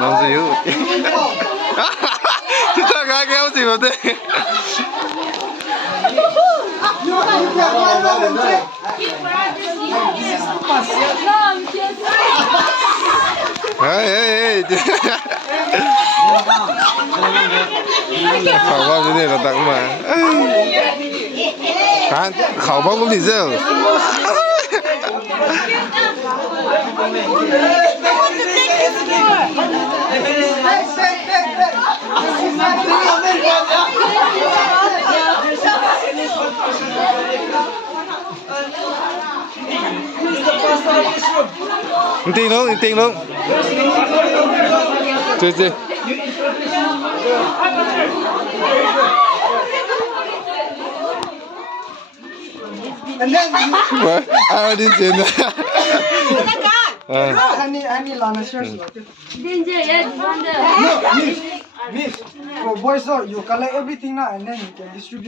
não viu? Tu tá cagando assim, meu Deus. Ei. Khẩu bao cái này là tặng mà. Khẩu bao cũng thì sao? Tiền luôn. Chơi. And then What? I didn't say that. I need Lana shirts. No, miss. For boys, so you collect everything now and then you can distribute.